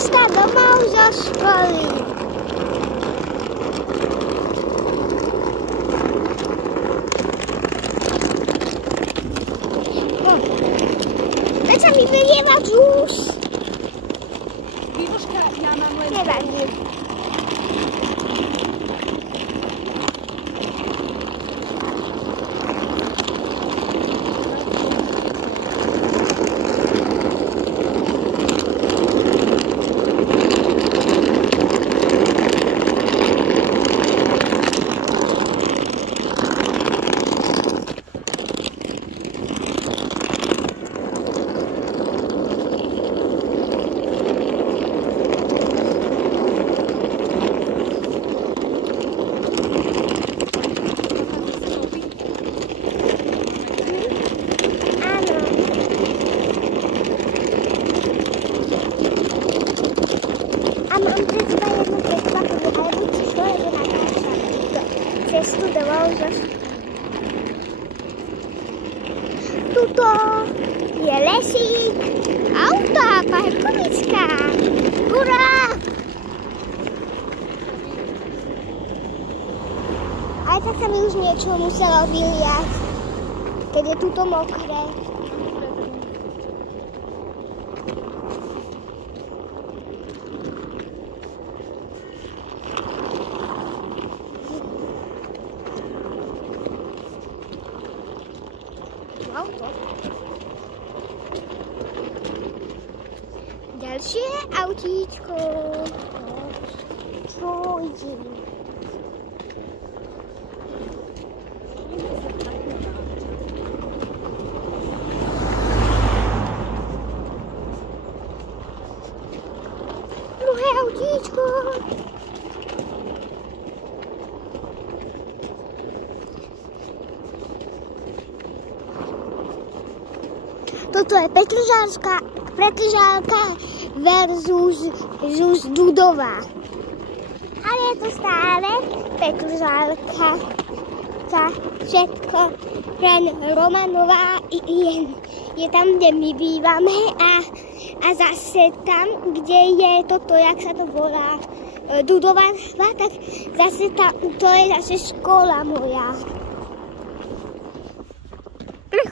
cesta domov zo školy. Teď sa mi vylieva džús. Vývožka, ja mám len... Nevadí. Tuto je lesík, auto a parkovička. Hurá! Aj tak sa mi už niečo muselo vyliať, keď je tuto mokré. Auto. Ďalšie autíčko. Čo ide? Druhé autíčko. Toto je Petržalka versus Dudová. Ale je to stále Petržalka. Všetko len Romanová je tam, kde my bývame a zase tam, kde je toto, jak sa to volá, Dudová, tak zase to je zase škola moja.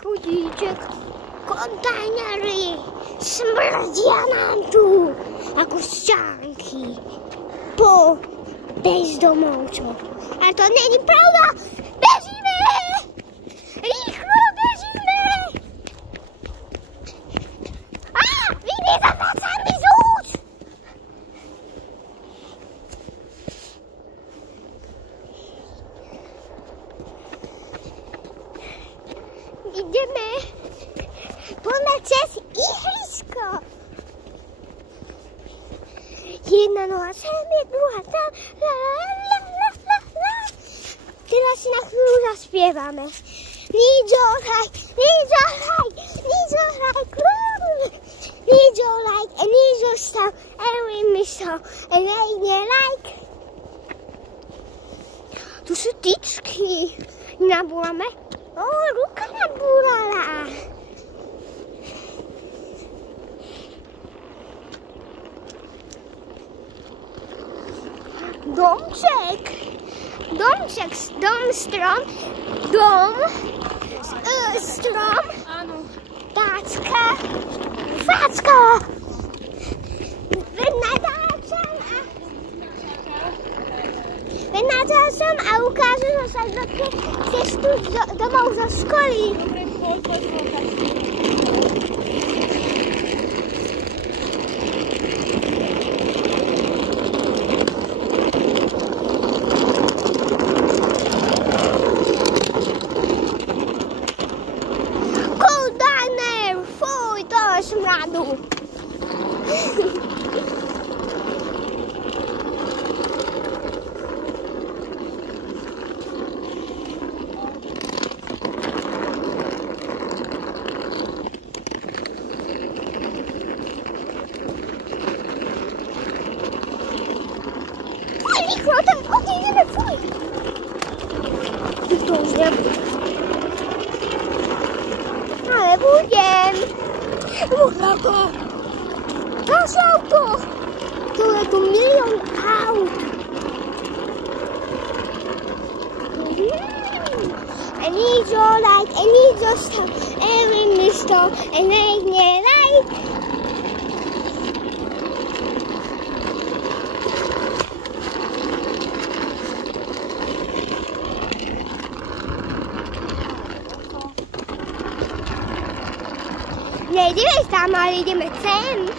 Chudíček. Kontajnery smrdia nám tu ako šťánky po bezdomovcoch. Ale to není pravda! Bežíme! Rýchlo bežíme! Á! Vybieza sa sami z úst! Ideme cez ihrisko. Jedna noha sem, druhá tam. La, la, la, la, la. Teraz si na chvíľu zaspievame. Need your light, need your light, need your light, need your light, and need your stuff, and we miss her, and I need like. Tu sú tyčky. Nabúrame. Ruka nabúrala. Domček, strom, Áno. tácka, facka. Natáčam a ukážem ho sa cestu domov zo školy. Smradu. Rýchlo, tam odídeme, fuj. To už nebude. Ale budem. Ďalšie auto! your light, I need your star, every mistake, and make me light. Nejdeme tam, ale ideme sem.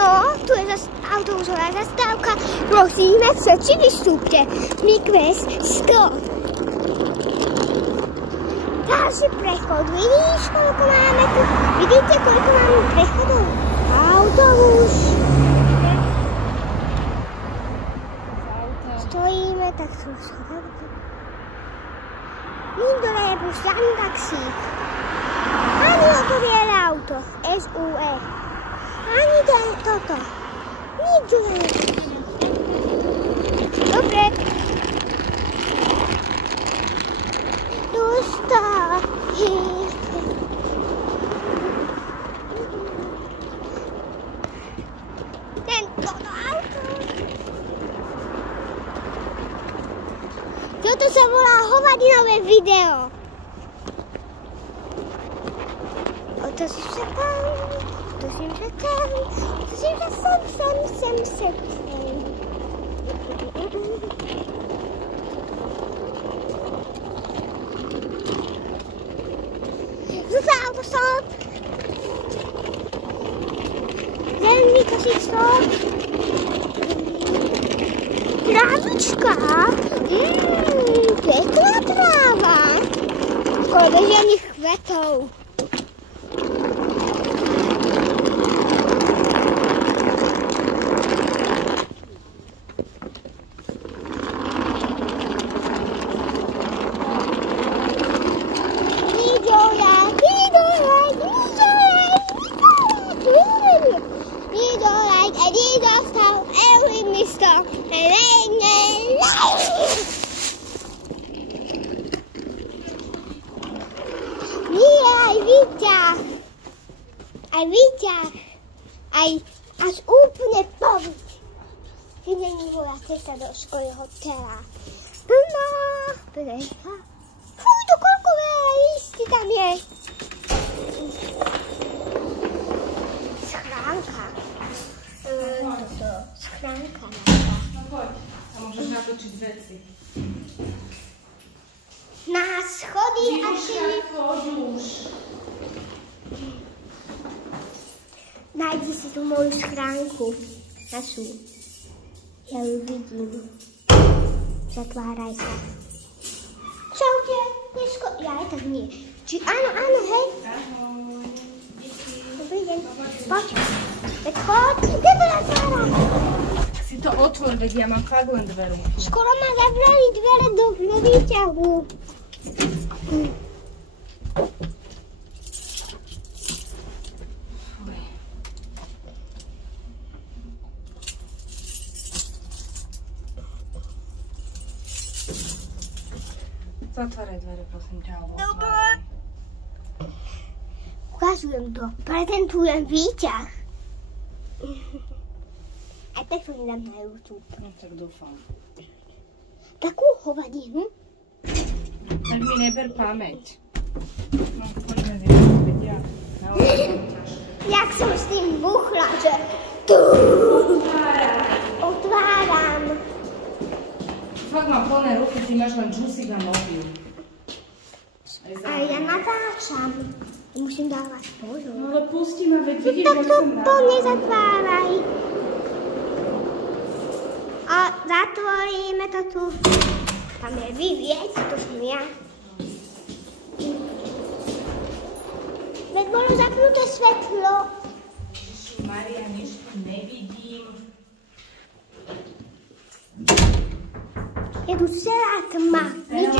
No, tu je autobusová zastávka. Prosíme, všetci vystúpte. Mikves 100. Ďalší prechod. Vidíš, koľko máme tu? Vidíte, koľko máme prechodov? Autobus. Stojíme, tak sú schodovky. Nikto nebus, ani taxík. Ani otoviera auto. SUE. Ani toto. Nikto nebus. Dobre. Dostaví. Toto auto. Toto sa volá hovadinové video. Otočím sa tam. Otočím sa tam. Otočím sa sem. Zúfaj auto, stop. Zelený košík, stop. Trávička. Pekná tráva. Skoro bez žiadnych kvetov. Aj výťah, aj až úplne poviť. Keď není moja cesta do školy hotela. Plná plecha. Fú, to koľko veľa lístí tam je. Schránka. Schránka. No poď, a môžeš natočiť veci. Na schody a už. Nájdi si tú moju schránku. Našu. Ja ju vidím. Zatváraj sa. Čaute. Ja aj tak nie. Či áno, hej. Ahoj. Dobrý deň. Poď. Tak choď. Kde to zatváram? Si to otvor, veď ja mám fakt len dveru. Skoro ma zavreli dvere do výťahu. Zatváraj dvere, prosím ťa. Dobre. Ukazujem to. Prezentujem výťah. A tak to nedám na YouTube. No tak dúfam. Takú hovadinu? Tak mi neber pamäť. No, poďme zjednať, veď ja naozaj mám ťažké. Jak som s tým buchla, že... Otváram. Fakt mám plné ruky, ty máš len džusík a mobil. A ja natáčam. Musím dávať pozor. No ale pustí ma, veď vidíš, Tak jak to som nahrala. po mne zatváraj. A zatvoríme to tu. Tam je vyvieť, to som ja. Veď bolo zapnuté svetlo. Ježiši Maria, nič tu nevidím. Je tu celá tma. Nič